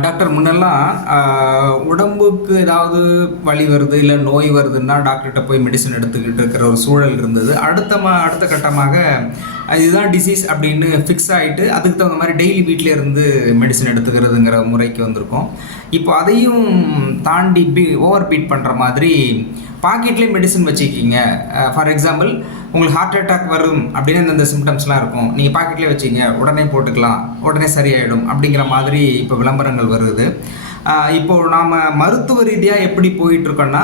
Doctor முன்னெல்லாம் உடம்புக்கு ஏதாவது வலி வருது இல்லை நோய் வருதுன்னா டாக்டர்கிட்ட போய் மெடிசன் எடுத்துக்கிட்டு இருக்கிற ஒரு சூழல் இருந்தது. அடுத்த மா அடுத்த கட்டமாக இதுதான் டிசீஸ் அப்படின்னு ஃபிக்ஸ் ஆகிட்டு அதுக்கு தகுந்த மாதிரி டெய்லி வீட்டில் இருந்து மெடிசன் எடுத்துக்கிறதுங்கிற முறைக்கு வந்திருக்கோம். இப்போ அதையும் தாண்டி பி ஓவர் பீட் பண்ணுற மாதிரி பாக்கெட்லேயே மெடிசன் வச்சுக்கிங்க. ஃபார் எக்ஸாம்பிள் உங்களுக்கு ஹார்ட் அட்டாக் வரும் அப்படின்னு இந்த சிம்டம்ஸ்லாம் இருக்கும். நீங்கள் பாக்கெட்லேயே வச்சுக்கிங்க உடனே போட்டுக்கலாம் உடனே சரியாயிடும் அப்படிங்கிற மாதிரி இப்போ விளம்பரங்கள் வருது. இப்போது நாம் மருத்துவ ரீதியாக எப்படி போயிட்டுருக்கோன்னா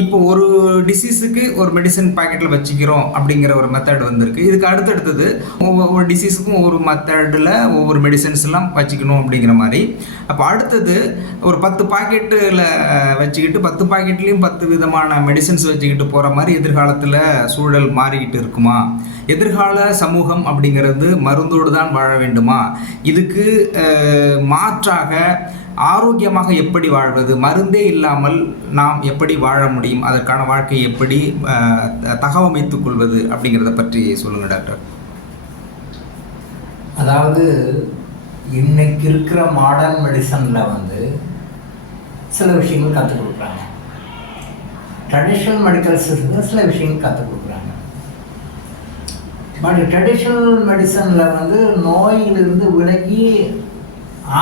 இப்போ ஒரு டிசீஸுக்கு ஒரு மெடிசன் பாக்கெட்டில் வச்சுக்கிறோம் அப்படிங்கிற ஒரு மெத்தட் வந்திருக்கு. இதுக்கு அடுத்தடுத்தது ஒவ்வொரு டிசீஸுக்கும் ஒவ்வொரு மெத்தடில் ஒவ்வொரு மெடிசன்ஸ்லாம் வச்சுக்கணும் அப்படிங்கிற மாதிரி. அப்போ அடுத்தது ஒரு பத்து பாக்கெட்டில் வச்சுக்கிட்டு பத்து பாக்கெட்லேயும் பத்து விதமான மெடிசன்ஸ் வச்சுக்கிட்டு போகிற மாதிரி எதிர்காலத்தில் சூழல் மாறிக்கிட்டு இருக்குமா? எதிர்கால சமூகம் அப்படிங்கிறது மருந்தோடு தான் வாழ வேண்டுமா? இதுக்கு மாற்றாக ஆரோக்கியமாக எப்படி வாழ்வது? மருந்தே இல்லாமல் நாம் எப்படி வாழ முடியும்? அதற்கான வாழ்க்கையை எப்படி தகவமைத்துக் கொள்வது அப்படிங்கிறத பற்றி சொல்லுங்கள் டாக்டர். அதாவது இன்னைக்கு இருக்கிற மாடர்ன் மெடிசனில் வந்து சில விஷயங்கள் கற்றுக் கொடுக்குறாங்க. ட்ரெடிஷ்னல் மெடிக்கல் சிஸ்டத்தில் சில விஷயங்கள் கற்றுக் கொடுக்குறாங்க. பட் ட்ரெடிஷ்னல் மெடிசனில் வந்து நோயிலிருந்து விலகி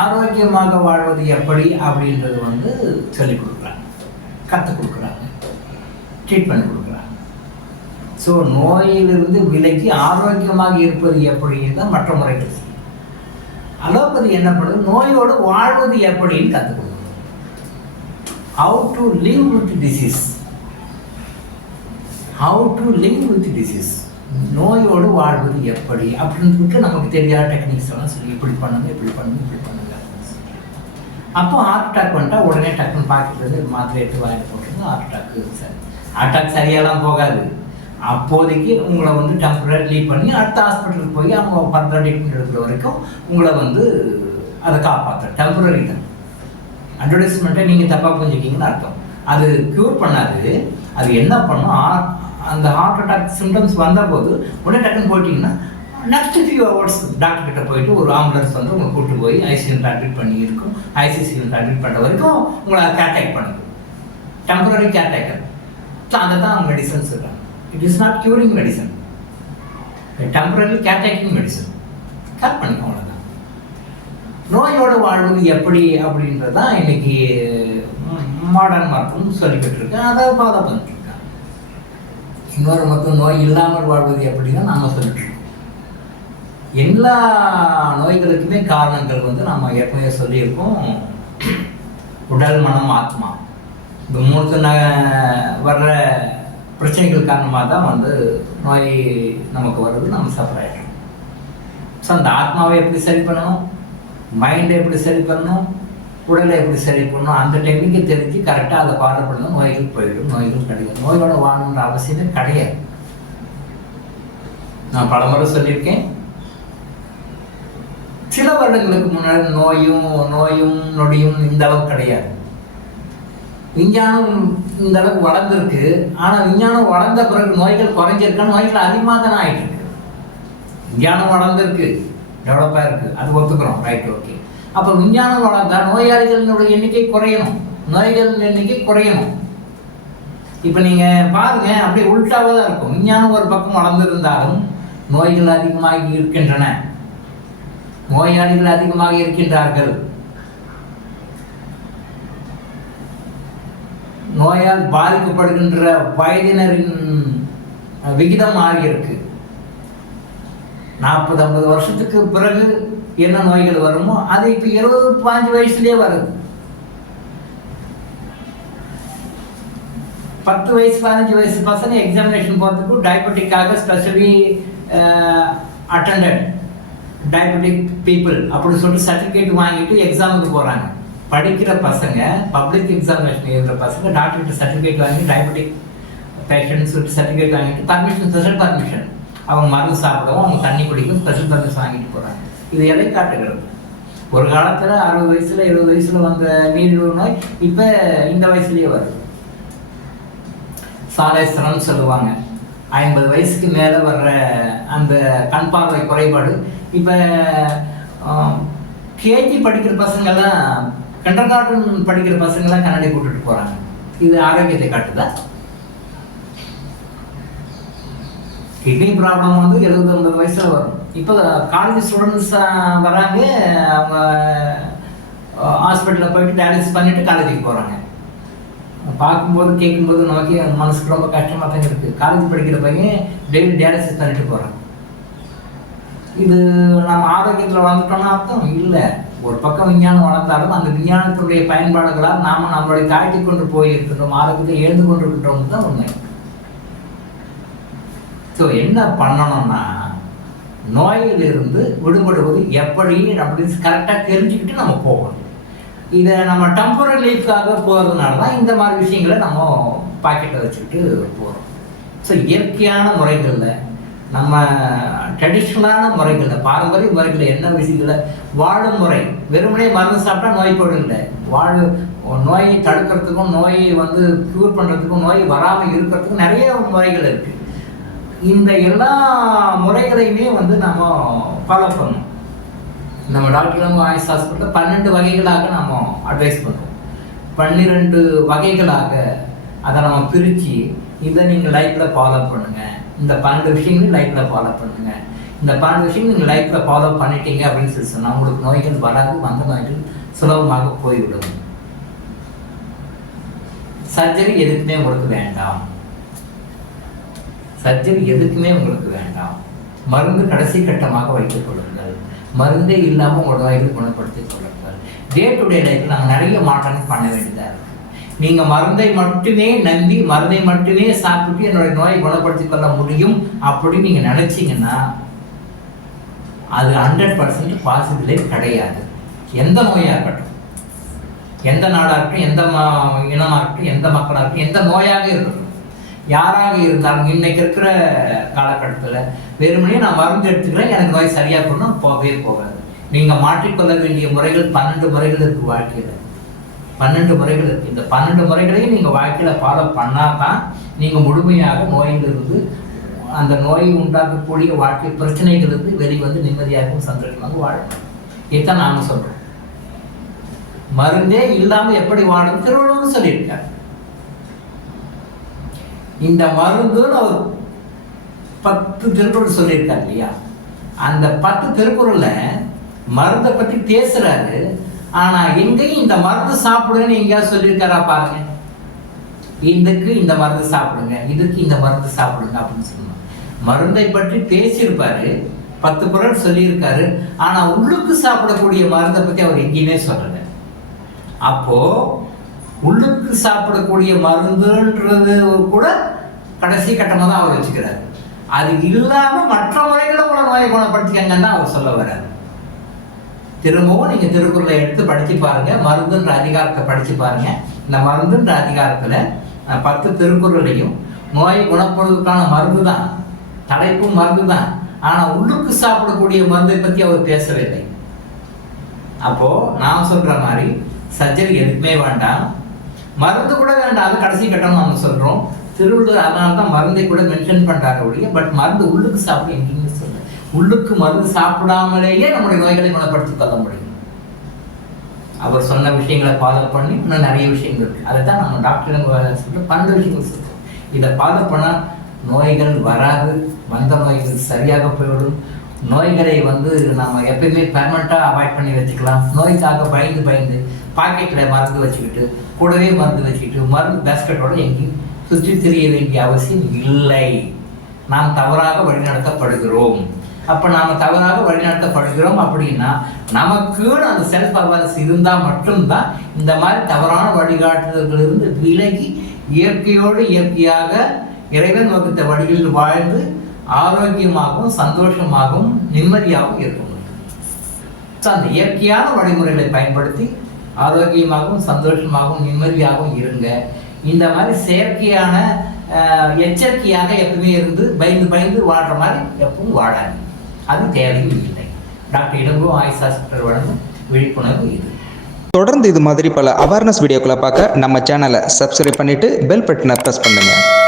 ஆரோக்கியமாக வாழ்வது எப்படி அப்படின்றது வந்து சொல்லிக் கொடுக்குறாங்க. கற்றுக் கொடுக்குறாங்க. ட்ரீட்மெண்ட் கொடுக்குறாங்க. ஸோ நோயிலிருந்து விலகி ஆரோக்கியமாக இருப்பது எப்படி தான் மற்ற முறைகள் அலோபதி என்ன பண்ணுது? நோயோடு வாழ்வது எப்படின்னு கற்றுக் கொடுக்குது. How to live with disease how to live with disease நோயோடு வாழ்வது எப்படி? அப்படின்றதுக்கு நமக்கு தெரியாத டெக்னிக்ஸ் எல்லாம் சொல்லி இப்படி பண்ணுங்க இப்படி பண்ணுங்க இப்படி பண்ணுங்க. அப்போ ஹார்ட் அட்டாக் பண்ணிட்டா உடனே டக்குன்னு பாக்கெட்லேருந்து மாத்திரை எடுத்து வாங்கி போட்டுருங்க ஹார்ட் அட்டாக் சரி. ஹார்ட் அட்டாக் சரியாலாம் போகாது. அப்போதைக்கு உங்களை வந்து டெம்பரரி லீவ் பண்ணி அடுத்த ஹாஸ்பிட்டலுக்கு போய் அவங்க ஃபர்தர் ட்ரீட்மெண்ட் எடுக்கிற வரைக்கும் உங்களை வந்து அதை காப்பாற்ற டெம்பரரி தான். அட்வர்டைஸ்மெண்ட்டை நீங்கள் தப்பாக புரிஞ்சுக்கிங்கன்னு அர்த்தம். அது க்யூர் பண்ணாது. அது என்ன பண்ணும்? ஆ- அந்த ஹார்ட் அட்டாக் சிம்டம்ஸ் வந்தபோது உடனே டக்குன்னு போயிட்டீங்கன்னா நெக்ஸ்ட் ஃபியூ ஹவர்ஸ் டாக்டர் கிட்ட போயிட்டு ஒரு ஆம்புலன்ஸ் வந்து உங்களை கூட்டு போய் ஐசியூ அட்மிட் பண்ணி இருக்கும். ஐசிசியூ அட்மிட் பண்ணுற வரைக்கும் உங்களை கேர்டேக் பண்ணுது. டெம்பரரி கேர்டேக்கர் ஸோ அதை. தான் மெடிசன்ஸ் இருக்காங்க. It is not curing medicine temporary caretaking medicine care பண்ணிக்கோங்க அவ்வளோதான் நோயோடு வாழ்வது எப்படி அப்படின்றது தான் இன்னைக்கு மாடர்ன் மருத்துவம் சொல்லிக்கிட்டு இருக்கு. அதை பாதை பண்ணுறேன் இன்னொரு மக்கள் நோய் இல்லாமல் வாழ்வது எப்படின்னு நாம் சொல்லிட்டு எல்லா நோய்களுக்குமே காரணங்கள் வந்து நம்ம ஏற்கனவே சொல்லியிருக்கோம். உடல் மனம் ஆத்மா. இந்த மூணுக்கு ந- வர்ற பிரச்சனைகள் காரணமாக தான் வந்து நோய் நமக்கு வருது நம்ம சஃபர் ஆகிடும் ஸோ அந்த ஆத்மாவை எப்படி சரி பண்ணணும்? மைண்டை எப்படி சரி பண்ணணும்? உடலை எப்படி சரி பண்ணணும்? அந்த டெக்னிக்கை தெரிஞ்சு கரெக்டாக அதை ஃபாலோ பண்ணணும் நோய்கள் போயிடும் நோய்கள் கிடையாது நோயோட வாழணுன்ற அவசியமே கிடையாது. நான் பலமுறை சொல்லியிருக்கேன். சில வருடங்களுக்கு முன்னாடி நோயும் நோயும் நொடியும் இந்த அளவுக்கு கிடையாது. விஞ்ஞானம் இந்த அளவுக்கு வளர்ந்துருக்கு. ஆனால் விஞ்ஞானம் வளர்ந்த பிறகு நோய்கள் குறைஞ்சிருக்கான்னு நோய்கள் அதிகமாக தானே ஆயிட்டு இருக்கு. விஞ்ஞானம் வளர்ந்துருக்கு. டெவலப்பாக இருக்குது அது ஒத்துக்கிறோம். ரைட் ஓகே அப்போ விஞ்ஞானம் வளர்ந்தா நோயாளிகளினுடைய எண்ணிக்கை குறையணும். நோய்களின் எண்ணிக்கை குறையணும். இப்போ நீங்கள் பாருங்க அப்படியே உள்டாவாக தான் இருக்கும். விஞ்ஞானம் ஒரு பக்கம் வளர்ந்திருந்தாலும் நோய்கள் அதிகமாகி இருக்கின்றன. நோயாளிகள் அதிகமாக இருக்கின்றார்கள். நோயால் பாதிக்கப்படுகின்ற வயதினரின் விகிதம் மாறி இருக்கு நாற்பது ஐம்பது வருஷத்துக்கு பிறகு என்ன நோய்கள் வருமோ அது இப்போ இருபது பாஞ்சு வயசுலேயே வருது. பத்து வயசு பதினஞ்சு வயசு பசங்க எக்ஸாமினேஷன் போகிறதுக்கு டயபெட்டிக்காக ஸ்பெஷலி அட்டண்டட் டயபெட்டிக் பீப்புள் அப்படின்னு சொல்லிட்டு சர்டிஃபிகேட் வாங்கிட்டு எக்ஸாமுக்கு போகிறாங்க படிக்கிற பசங்க பப்ளிக் எக்ஸாமினேஷன் எழுதுகிற பசங்க டாக்டர்கிட்ட சர்டிஃபிகேட் வாங்கி டயபெட்டிக் பேஷண்ட் சொல்லிட்டு சர்டிஃபிகேட் வாங்கிட்டு பர்மிஷன் ஸ்பெஷல் பர்மிஷன் அவங்க மருந்து சாப்பிடவும் அவங்க தண்ணி குடிக்கவும் ஸ்பெஷல் பர்மிஷன் வாங்கிட்டு போகிறாங்க இது எதை காட்டுகிறது? ஒரு காலத்தில் அறுபது வயசில் எழுபது வயசில் வந்த நீரிழிவு நோய் இப்போ இந்த வயசுலேயே வருது. சாலேஸ்வரம்னு சொல்லுவாங்க. ஐம்பது வயசுக்கு மேலே வர்ற அந்த கண் பார்வை குறைபாடு. இப்போ கேஜி படிக்கிற பசங்கெல்லாம் கண்டர் கார்டன் படிக்கிற பசங்கள்லாம் கண்ணாடி போட்டுட்டு போகிறாங்க இது ஆரோக்கியத்தை காட்டுதா? கிட்னி ப்ராப்ளம் வந்து எழுபது வயசில் வரும். இப்போ காலேஜ் ஸ்டூடெண்ட்ஸ் வராங்க. அவங்க ஹாஸ்பிட்டலில் போயிட்டு டயாலிசிஸ் பண்ணிட்டு காலேஜுக்கு போகிறாங்க பார்க்கும்போது கேட்கும்போது நமக்கு மனசுக்கு ரொம்ப கஷ்டமாக தான் இருக்குது காலேஜ் படிக்கிற பையன் டெய்லி டயாலிசிஸ் பண்ணிட்டு போகிறாங்க இது நம்ம ஆரோக்கியத்தில் வளர்ந்துட்டோம்னா அர்த்தம் இல்லை. ஒரு பக்கம் விஞ்ஞானம் வளர்ந்தாலும் அந்த விஞ்ஞானத்தினுடைய பயன்பாடுகளால் நாம் நம்மளுடைய தாழ்த்தி கொண்டு போயிருக்கின்றோம் ஆரோக்கியத்தை எழுந்து கொண்டு இருக்கின்றோம் தான் உண்மை. ஸோ என்ன பண்ணணும்னா நோயிலிருந்து விடுபடுவது எப்படி அப்படின்னு கரெக்டாக தெரிஞ்சுக்கிட்டு நம்ம போகணும். இதை நம்ம டெம்பரரி லைஃப்காக போகிறதுனால தான் இந்த மாதிரி விஷயங்களை நம்ம பாக்கெட்டில் வச்சுக்கிட்டு போகிறோம் ஸோ இயற்கையான முறைகளில் நம்ம ட்ரெடிஷ்னலான முறைகளில் பாரம்பரிய முறைகளில் என்ன விஷயத்தில் வாழும் முறை வெறுமனே மருந்து சாப்பிட்டா நோய் போடும் வாழ் நோயை தடுக்கிறதுக்கும் நோயை வந்து க்யூர் பண்ணுறதுக்கும் நோய் வராமல் இருக்கிறதுக்கும் நிறைய முறைகள் இருக்குது இந்த எல்லா முறைகளையுமே வந்து நம்ம ஃபாலோ பண்ணணும். நம்ம டாக்டர் ஆயுஷ் ஹாஸ்பிட்டலில் பன்னெண்டு வகைகளாக நம்ம அட்வைஸ் பண்ணுறோம் பன்னிரெண்டு வகைகளாக அதை நம்ம பிரித்து இதை நீங்கள் லைஃப்பில் ஃபாலோ பண்ணுங்கள் இந்த பன்னெண்டு விஷயங்களும் லைஃப்பில் ஃபாலோ பண்ணுங்கள் இந்த பன்னெண்டு விஷயம் நீங்கள் லைஃப்பில் ஃபாலோ பண்ணிட்டீங்க அப்படின்னு சொல்லி சொன்னால் உங்களுக்கு நோய்கள் வராது வந்த நோய்கள் சுலபமாக போய்விடும். சர்ஜரி எதுக்குமே உங்களுக்கு வேண்டாம். சர்ஜரி எதுக்குமே உங்களுக்கு வேண்டாம். மருந்து கடைசி கட்டமாக வைத்துக் கொள்ளுங்கள். மருந்தே இல்லாமல் உங்களோட நோய்களை குணப்படுத்திக் கொள்ளுங்கள். டே டு டே லைஃப்பில் நாங்கள் நிறைய மாற்றங்கள் பண்ண வேண்டியதாக இருக்குது நீங்கள் மருந்தை மட்டுமே நம்பி மருந்தை மட்டுமே சாப்பிட்டு என்னுடைய நோயை குணப்படுத்திக் கொள்ள முடியும் அப்படின்னு நீங்கள் நினச்சிங்கன்னா அது ஹண்ட்ரட் பர்சன்ட் பாசிபிளே கிடையாது. எந்த நோயாக இருக்கட்டும். எந்த நாடாக இருக்கட்டும் எந்த மா இனமாக இருக்கட்டும் எந்த மக்களாக இருக்கட்டும் எந்த நோயாக இருக்கட்டும். யாராக இருந்தாலும் இன்னைக்கு இருக்கிற காலகட்டத்தில் வெறுமனே நான் மருந்து எடுத்துக்கிறேன் எனக்கு நோய் சரியாக போகணும் போகவே போகாது. நீங்கள் மாற்றிக்கொள்ள வேண்டிய முறைகள் பன்னெண்டு முறைகள் இருக்குது வாழ்க்கையில். பன்னெண்டு முறைகள் இருக்குது இந்த பன்னெண்டு முறைகளையும் நீங்கள் வாழ்க்கையில் ஃபாலோ பண்ணால் தான் நீங்கள் முழுமையாக நோயிலிருந்து அந்த நோய் உண்டாக்கக்கூடிய வாழ்க்கை பிரச்சனைகளுக்கு வெளிவந்து நிம்மதியாகவும் சந்தோஷமாக வாழணும் இதுதான் நாங்கள் சொல்கிறோம் மருந்தே இல்லாமல் எப்படி வாழணும் திருவள்ளுவர் சொல்லியிருக்காரு. இந்த மருந்துன்னு ஒரு பத்து திருக்குறள் சொல்லியிருக்காரு இல்லையா? அந்த பத்து திருக்குறளில் மருந்தை பற்றி பேசுகிறாரு ஆனால் எங்கேயும் இந்த மருந்து சாப்பிடுன்னு எங்கேயாவது சொல்லியிருக்காரா பாருங்க. இதுக்கு இந்த மருந்து சாப்பிடுங்க இதுக்கு இந்த மருந்து சாப்பிடுங்க அப்படின்னு சொல்லுவாங்க. மருந்தை பற்றி பேசியிருப்பாரு பத்து குரல் சொல்லியிருக்காரு. ஆனால் உள்ளுக்கு சாப்பிடக்கூடிய மருந்தை பற்றி அவர் எங்கேயுமே சொல்லலை. அப்போது உள்ளுக்கு சாப்பிடக்கூடிய மருந்துன்றது கூட கடைசி கட்டமாக தான் அவர் வச்சுக்கிறாரு. அது இல்லாமல் மற்ற முறைகளை கூட நோயை குணப்படுத்திக்கங்கன்னு தான் அவர் சொல்ல வர்றாரு. திரும்பவும் நீங்கள் திருக்குறளை எடுத்து படித்து பாருங்கள் மருந்துன்ற அதிகாரத்தை படித்து பாருங்கள் இந்த மருந்துன்ற அதிகாரத்தில் பத்து திருக்குறளையும் நோயை குணப்படுவதற்கான மருந்து தான். தலைப்பும் மருந்து தான். ஆனால் உள்ளுக்கு சாப்பிடக்கூடிய மருந்தை பற்றி அவர் பேசவில்லை. அப்போது நான் சொல்கிற மாதிரி சர்ஜரி எதுக்குமே வேண்டாம். மருந்து கூட வேண்டாம். அது கடைசி கட்டம் நம்ம சொல்றோம். திருவள்ளுவர் அதனால தான் மருந்தை கூட மென்ஷன் பண்றாரு ஒழிய பட் மருந்து உள்ளுக்கு சாப்பிட எங்கேயுமே சொல்ல உள்ளுக்கு மருந்து சாப்பிடாமலேயே நம்முடைய நோய்களை குணப்படுத்திக் கொள்ள முடியும். அவர் சொன்ன விஷயங்களை ஃபாலோ பண்ணி இன்னும் நிறைய விஷயங்கள் இருக்கு. அதை தான் நம்ம டாக்டர் சொல்லிட்டு பன்னெண்டு விஷயங்கள் சொல்றோம். இதை ஃபாலோ பண்ணா நோய்கள் வராது வந்த நோய்கள் சரியாக போய்விடும். நோய்களை வந்து நம்ம எப்பயுமே பெர்மனண்ட்டாக அவாய்ட் பண்ணி வச்சுக்கலாம். நோய்க்காக பயந்து பயந்து பாக்கெட்டில் மருந்து வச்சுக்கிட்டு கூடவே மருந்து வச்சுக்கிட்டு மருந்து பேஸ்கெட்டோட எங்கேயும் சுற்றி திரிய வேண்டிய அவசியம் இல்லை. நாம் தவறாக வழிநடத்தப்படுகிறோம். அப்போ நாம் தவறாக வழிநடத்தப்படுகிறோம் அப்படின்னா நமக்குன்னு அந்த செல்ஃப் அவேர்னஸ் இருந்தால் மட்டும்தான் இந்த மாதிரி தவறான வழிகாட்டுதல்களிலிருந்து விலகி இயற்கையோடு இயற்கையாக இறைவன் வகுத்த வழிகளில் வாழ்ந்து ஆரோக்கியமாகவும் சந்தோஷமாகவும் நிம்மதியாகவும் இருக்கணும். ஸோ அந்த இயற்கையான வழிமுறைகளை பயன்படுத்தி ஆரோக்கியமாகவும் சந்தோஷமாகவும் நிம்மதியாகவும் இருங்க. இந்த மாதிரி செயற்கையான எச்சரிக்கையாக எப்பவுமே இருந்து பயந்து பயந்து வாழ்ற மாதிரி எப்பவும் வாழாது அது தேவையும் இல்லை. டாக்டர் இளங்கோ ஆயுஷ் ஹாஸ்பிட்டல் வழங்கும் விழிப்புணர்வு இது. தொடர்ந்து இது மாதிரி பல அவேர்னஸ் வீடியோக்களை பார்க்க நம்ம சேனலை சப்ஸ்கிரைப் பண்ணிவிட்டு பெல் பட்டனை ப்ரெஸ் பண்ணுங்கள்